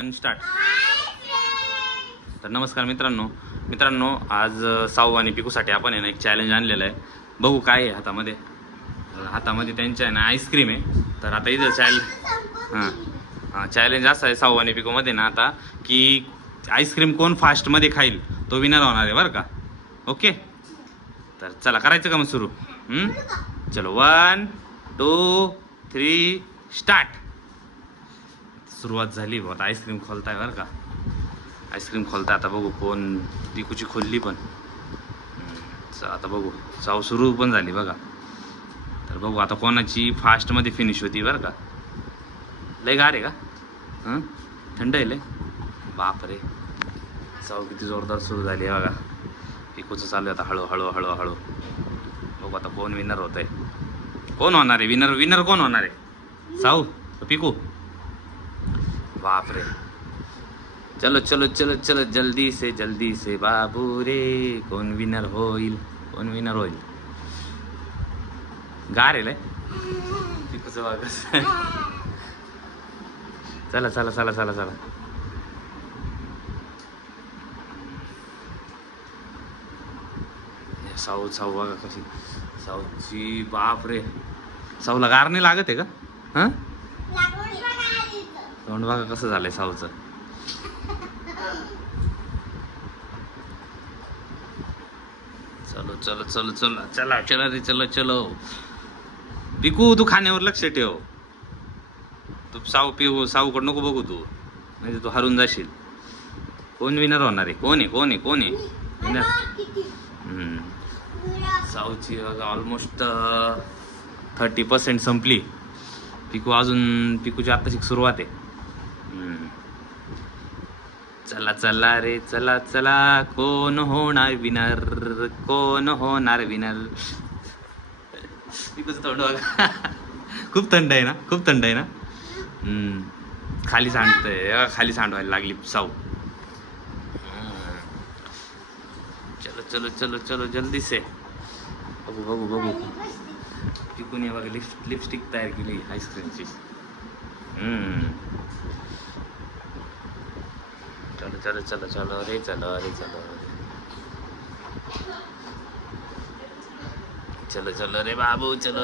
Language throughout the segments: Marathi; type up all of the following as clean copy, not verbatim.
स्टार्ट. तर नमस्कार मित्रांनो आज साऊ आणि पिकूसाठी आपण आहे ना एक चॅलेंज आणलेलं आहे. बघू काय आहे हातामध्ये. त्यांच्या आहे ना आईस्क्रीम आहे. तर आता इथं चॅलेंज असं आहे साऊ आणि पिकूमध्ये ना आता की आईस्क्रीम कोण फास्टमध्ये खाईल तो विनर होणार आहे बरं का. ओके, तर चला करायचं का मग सुरू. चलो 1 2 3 स्टार्ट. सुरुवात झाली आता आईस्क्रीम खोलताय बरं का. आईस्क्रीम खोलताय आता बघू कोण. पिकूची खोलली पण. आता बघू चाव सुरू पण झाली बघा. तर बघू आता कोणाची फास्टमध्ये फिनिश होती बरं का. लय गार आहे का. थंड आहे लय. बापरे, चाव किती जोरदार सुरू झाली आहे बघा. पिकूचं चालू आहे आता हळू. बघू आता कोण विनर होत आहे. कोण होणार आहे विनर कोण होणार आहे, साऊ पिकू. बापरे, चलो जल्दी से बाबू रे. कोण विनर होईल. गार आहे पिकूचं बघा. चला. साऊ बघा कशी. साऊची बापरे, साऊला गार नाही लागत आहे का. तोंड बघा कसं झालंय साऊचं. चलो पिकू तू खाण्यावर लक्ष ठेव. तू साऊकडे नको बघू तू, म्हणजे तू हरून जाशील. कोण विनर होणार आहे. कोण आहे विनर. साऊची बघा ऑलमोस्ट 30% संपली. पिकूची आत्ताची सुरुवात आहे. चला कोण होणार विनर. पिकूचं तोंड बघा. खूप थंड आहे ना. खाली सांडवायला लागली साऊ. चलो जल्दी से. बघू पिकूने बघा लिपस्टिक तयार केली आईस्क्रीमची. चलो रे. चलो रे बाबू. चलो.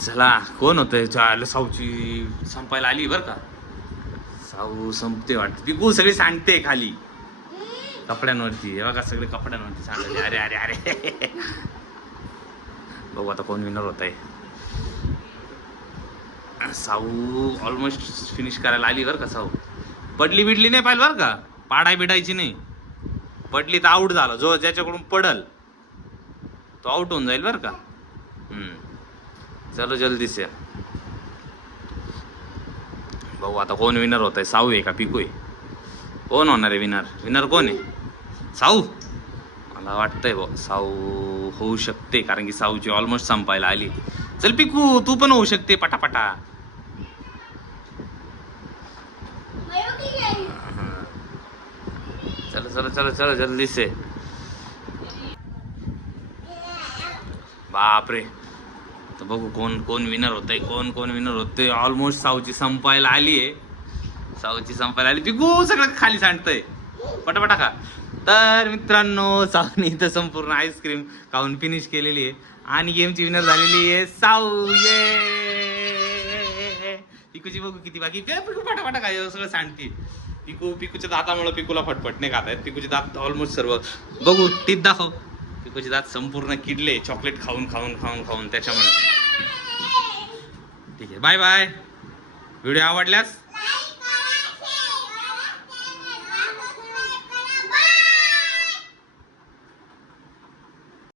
चला कोण होतंय. साऊची संपायला आली बरं का. साऊ संपते वाटते. पिकू सगळी सांडते खाली कपड्यांवरती. हे बघा सगळे कपड्यांवरती सांडले. अरे बघू आता कोण विनर होत आहे. साऊ ऑलमोस्ट फिनिश करायला आली बरं का. साऊ पडली बिडली नाही पाहिजे बरं का. पाडाय बिडायची नाही. पडली तर आऊट झाला. जो ज्याच्याकडून पडल तो आऊट होऊन जाईल बरं का. चलो जल्दी से. भाऊ आता कोण विनर होत आहे. साऊ आहे का पिकू आहे. कोण होणार आहे विनर कोण आहे. साऊ मला वाटतंय भाऊ साऊ होऊ शकते, कारण की साऊची ऑलमोस्ट संपायला आली. चल पिकू तू पण होऊ शकते पटापटा. चलो जल्दी से. बापरे, तर बघू कोण विनर होतंय. कोण विनर होतंय. ऑलमोस्ट साऊची संपायला आली. पिकू सगळं खाली सांडतंय पटापटा खा. तर मित्रांनो साऊने इथं संपूर्ण आईस्क्रीम खाऊन फिनिश केलेली आहे आणि गेमची विनर झालेली आहे साऊ. पिकूची बघू किती बाकी. पिकू पटापटा काय सगळं सांडते. पिकूच्या दातामुळे पिकूला फटफट नाही खाता येत. पिकूचे दात ऑलमोस्ट सर्व बघू. टीथ दाखव. पिकूचे दात संपूर्ण किडले चॉकलेट खाऊन त्याच्यामुळे. ठीक आहे, बाय. व्हिडिओ आवडल्यास